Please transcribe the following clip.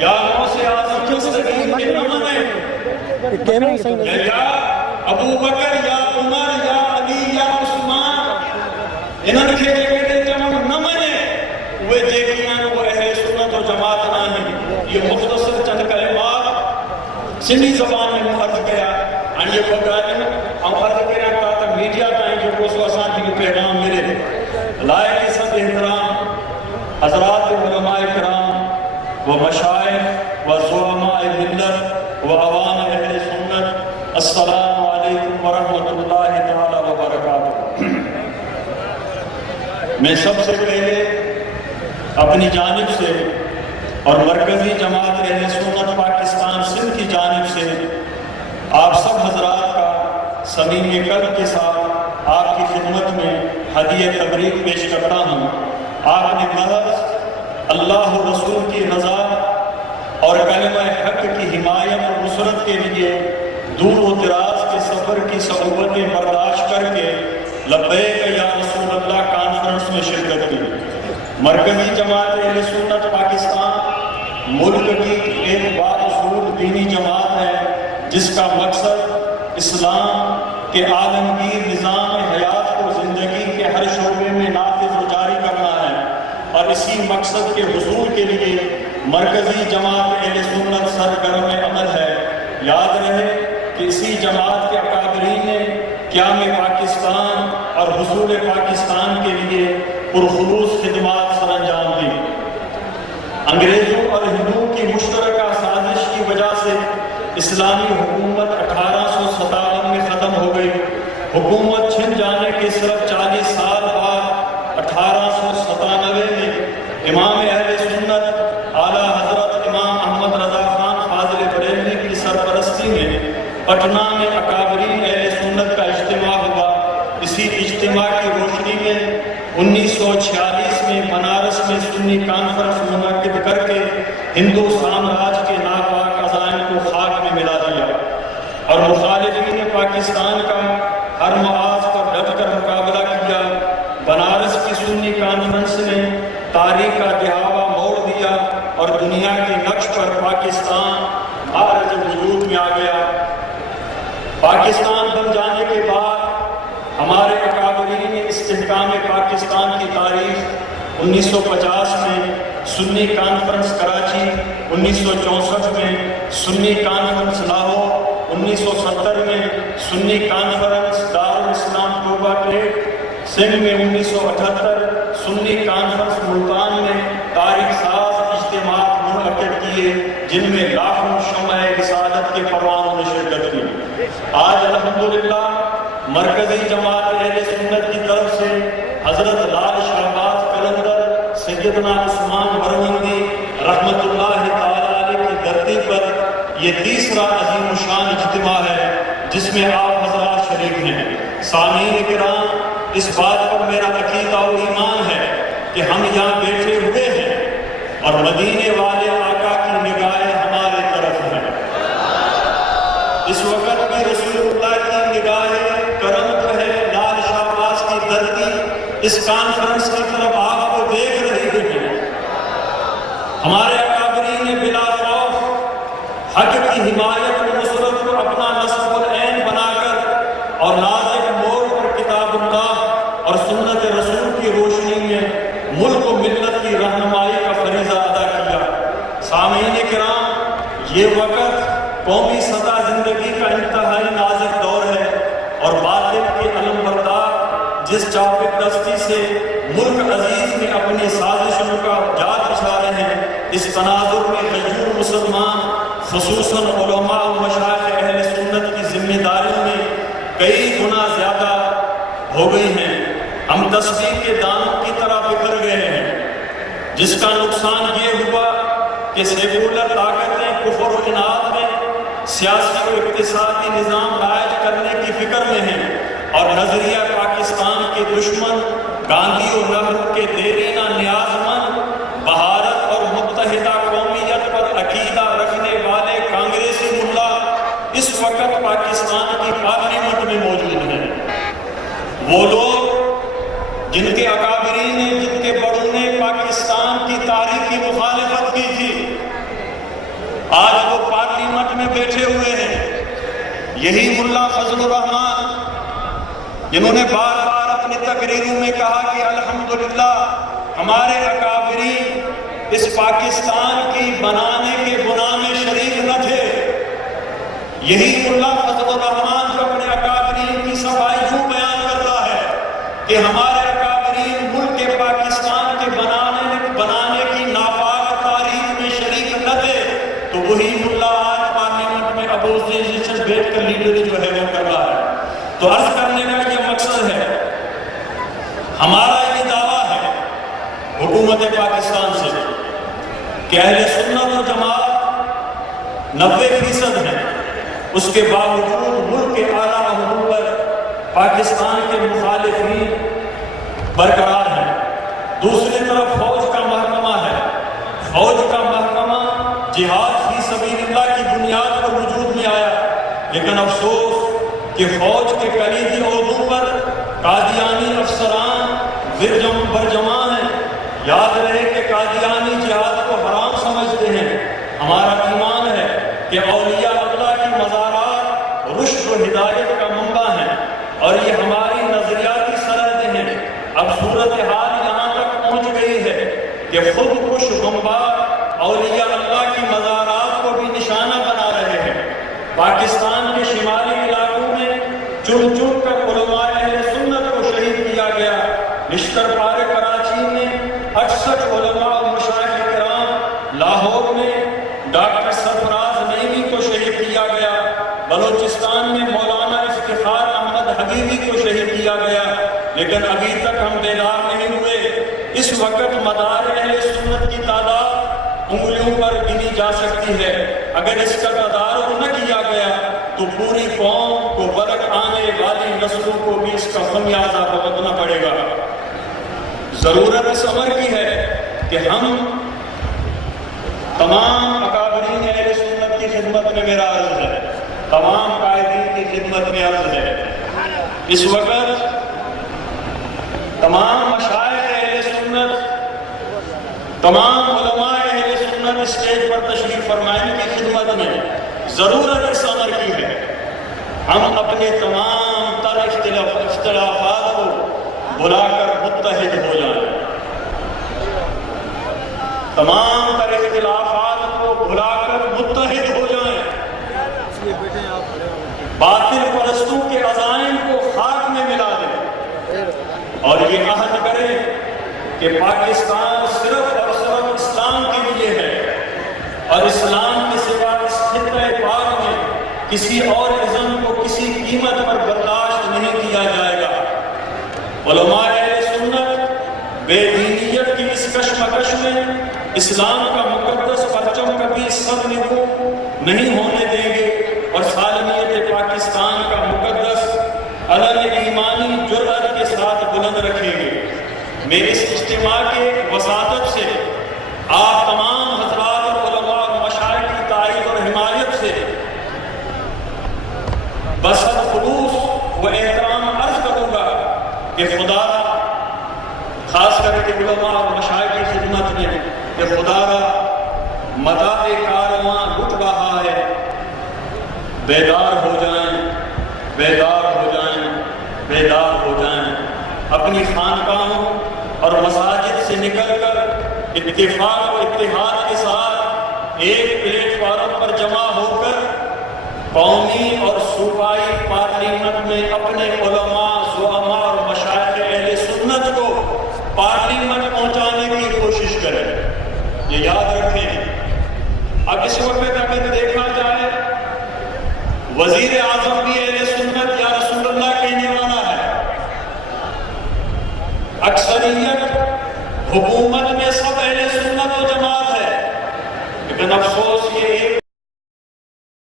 یا غوث اعظم مستقیم کے نمن ہے، یا ابو بکر یا عمر یا علی یا عثمان انہن کے جڑے چمن نمن ہے وہ جیکیاں وہ اہل سنت و جماعت نہ ہیں۔ یہ مختصر چند کلمات سندھی زبان میں عرض کیا اور یہ بغیر عرض کیا تا میڈیا تائیں جو کو اساں جو پیغام ملے لائق سب احترام حضرات علماء کرام و مشائخ و زعماء ملت و عوام اہل سنت، السلام علیکم ورحمۃ اللہ تعالی وبرکاتہ۔ میں سب سے پہلے اپنی جانب سے اور مرکزی جماعت اہل سنت پاکستان سندھ کی جانب سے آپ سب حضرات کا صمیم قلب کے ساتھ آپ کی خدمت میں ہدیہ تبریک پیش کرتا ہوں۔ آپ نے محض اللہ و رسول کی رضا اور کلمہ حق کی حمایت اور نصرت کے لیے دور و دراز کے سفر کی صعوبتیں برداشت کر کے لبیک یا رسول اللہ کانفرنس میں شرکت کی۔ مرکزی جماعت اہل سنت پاکستان ملک کی ایک بااصول دینی جماعت ہے جس کا مقصد اسلام کے عالمگیر نظام حیات کو زندگی کے ہر شعبے میں نافذ و جاری کرنا ہے، اور اسی مقصد کے حصول کے لیے مرکزی جماعت اہل سنت سرگرم عمل ہے۔ یاد رہے کہ اسی جماعت کے اکابرین نے قیام پاکستان اور حصول پاکستان کے لیے پرخلوص خدمات سر انجام دی۔ انگریزوں اور ہندوؤں کی مشترکہ سازش کی وجہ سے اسلامی حکومت 1857 میں ختم ہو گئی۔ حکومت چھن جانے کے صرف 40 سال بعد 1897 میں امام اہل سنت اعلیٰ حضرت امام احمد رضا خان فاضل بریلوی کی سرپرستی میں پٹنہ میں اکابرین اہل سنت کا اجتماع ہوا۔ اسی اجتماع کی روشنی میں 1946 میں بنارس میں سنی کانفرنس منعقد کر کے ہندو سامراج کے ناپاک عزائم کو خاک میں ملا دیا، اور مخالفین پاکستان کا ہر معاذ پر ڈٹ کر مقابلہ کیا۔ بنارس کی سنی کانفرنس نے تاریخ کا دہاوا موڑ دیا اور دنیا کے نقش پر پاکستان عارض وجود میں آ گیا۔ پاکستان بن جانے کے بعد ہمارے اکابرین نے استحکام پاکستان کی تاریخ 1950 میں سنی کانفرنس کراچی، 1964 میں سنی کانفرنس لاہور، 1970 میں سنی کانفرنس دارالاسلام توبہ ٹیک، سندھ میں 1978 سنی کانفرنس ملتان میں تاریخ ساز اجتماعات منعقد کیے جن میں لاکھوں شمع رسالت کے پروانوں نے شرکت کی۔ آج الحمدللہ مرکزی جماعت اہل سنت کی طرف سے حضرت لال شہباز قلندر سیدنا عثمان بروندی رحمت اللہ تعالی علیہ کی دھرتی پر یہ تیسرا عظیم الشان اجتماع ہے جس میں آپ حضرات شریک ہیں۔ سامعین کرام، اس بات پر میرا عقیدہ و ایمان ہے کہ ہم یہاں بیٹھے ہوئے ہیں اور مدینے والے آقا کی نگاہیں ہمارے طرف ہیں۔ اس وقت بھی رسول اللہ کی نگاہیں کرم جو ہے لال شہباز کی دھرتی اس کانفرنس کی طرف آپ کو دیکھ رہی ہے۔ ہمارے اکابرین نے بلا خوف حق کی حمایت و نصرت کو اپنا نصب العین بنا کر اور نازک موڑ پر کتاب اللہ اور سنت رسول کی روشنی میں ملک و ملت کی رہنمائی کا فریضہ ادا کیا۔ سامعین کرام، یہ وقت قومی سطح زندگی کا انتہائی نازک دور ہے اور باطل کے علم بردار جس چاپک دستی سے ملک عزیز میں اپنی سازشوں کا جال بچھا رہے ہیں، اس تناظر میں غیور مسلمان خصوصاً علماء و مشائخ اہل سنت کی ذمہ داریوں میں کئی گنا زیادہ ہو گئی ہیں۔ ہم تصویر کے دانوں کی طرح بکھر گئے ہیں، جس کا نقصان یہ ہوا کہ سیکولر طاقتیں کفر و اناد میں سیاسی و اقتصادی نظام رائج کرنے کی فکر میں ہیں، اور نظریہ پاکستان کے دشمن گاندھی و نہرو کے دیرینہ نیازمند بھارت اور متحدہ قومیت پر عقیدہ رکھنے والے کانگریسی ملا اس وقت پاکستان کی پارلیمنٹ میں موجود ہیں۔ وہ لوگ جن کے اکابرین نے، جن کے بڑوں نے پاکستان کی تاریخی مخالفت کی تھی، آج وہ پارلیمنٹ میں بیٹھے ہوئے ہیں، یہی ملا فضل الرحمان جنہوں نے بار بار اپنی تقریروں میں کہا کہ الحمدللہ ہمارے اکابرین اس پاکستان کی بنانے کے گناہ میں شریک نہ تھے۔ یہی ملا فضل الرحمان جو اپنے اکابرین کی صفائی یوں بیان کرتا ہے کہ ہمارے اکابرین ملک کے پاکستان کے بنانے کی ناپاک تاریخ میں شریک نہ تھے، تو وہی ملا آج پارلیمنٹ میں اپوزیشن سے بیٹھ کر لیڈری جو ہے وہ کر رہا ہے۔ تو عرض کرنے کا یہ مقصد ہے، ہمارا یہ دعویٰ ہے حکومت پاکستان سے کہ اہل سنت و جماعت 90% ہیں، اس کے باوجود ملک کے اعلیٰ عہدوں پر پاکستان کے مخالفین برقرار ہیں۔ دوسری طرف فوج کا محکمہ ہے، فوج کا محکمہ جہاد فی سبیل اللہ کی بنیاد پر وجود میں آیا، لیکن افسوس کہ فوج کے کلیدی عہدوں پر قادیانی افسران برجمع ہیں۔ یاد رہے کہ قادیانی جہاد کو حرام سمجھتے ہیں۔ ہمارا ایمان ہے کہ اولیاء اللہ کی مزارات رشد و ہدایت کا منبع ہیں، اور یہ ہماری نظریاتی سرحدیں ہیں۔ اب صورتحال یہاں تک پہنچ گئی ہے کہ خود کش بمبار اولیاء اللہ کی مزارات کو بھی نشانہ بنا رہے ہیں۔ پاکستان کے شمالی علاقوں میں چن چن کر علماء اہل سنت کو شہید کیا گیا۔ نشتر پارے کراچی میں 68 علماء اور مشائخ کرام، لاہور میں ڈاکٹر سرفراز نعیمی کو شہید کیا گیا، بلوچستان میں مولانا افتخار احمد حبیبی کو شہید کیا گیا، لیکن ابھی تک ہم بیدار نہیں ہوئے۔ اس وقت مدار اہل سنت کی تعداد انگلیوں پر گنی جا سکتی ہے۔ اگر اس کا تدارک نہ کیا گیا تو پوری قوم کو برق آنے والی نسلوں کو بھی اس کا خمیازہ بھگتنا پڑے گا۔ ضرورت اس امر کی ہے کہ ہم تمام اکابرین اہل سنت کی خدمت میں میرا عرض ہے، تمام قائدین کی خدمت میں عرض ہے، اس وقت تمام مشائخ اہل سنت، تمام علماء اہل سنت اسٹیج پر تشریف فرمائیں کی خدمت میں ضرورت اس امر کی ہے ہم اپنے تمام تر اختلافات کو بلا کر متحد ہو جائیں، تمام تر اختلافات کو بلا کر متحد ہو جائیں، باطل پرستوں کے عزائم کو خاک میں ملا دیں، اور یہ عہد کریں کہ پاکستان صرف اور صرف اسلام کے لیے ہے، اور اسلام کے سوا اس خطہ پاک میں کسی اور ازم کو کسی قیمت پر برداشت نہیں کیا جائے گا۔ علماء اہل سنت بے دینیت کی اس کشمکش میں اسلام کا مقدس پرچم کبھی سر نگو نہیں ہونے دیں گے، اور سالمیت پاکستان کا مقدس علم ایمانی جرأت کے ساتھ بلند رکھیں گے۔ میرے اس اجتماع کے وساطت سے آپ تمام حضرات اور علماء اور مشائخ کی تائید اور حمایت سے بصد خلوص و احترام عرض کروں گا کہ خدا خاص کر کے علماء اور مشائخ کی خدمت میں کہ خدا متاع کارواں لٹ رہا ہے، بیدار ہو جائیں، بیدار ہو جائیں، بیدار ہو جائیں، اپنی خانقاہوں اور مساجد سے نکل کر اتفاق و اتحاد کے ساتھ ایک پلیٹ فارم پر جمع ہو کر قومی اور صوبائی پارلیمنٹ میں اپنے علماء، زعماء اور مشائخ اہل سنت کو پارلیمنٹ پہنچانے کی کوشش کریں۔ یہ یاد رکھیں، اب اس وقت اگر دیکھا جائے وزیر اعظم بھی اہل سنت یا رسول اللہ کہنے والا ہے، اکثریت حکومت میں سب اہل سنت و جماعت ہے، لیکن افسوس یہ ایک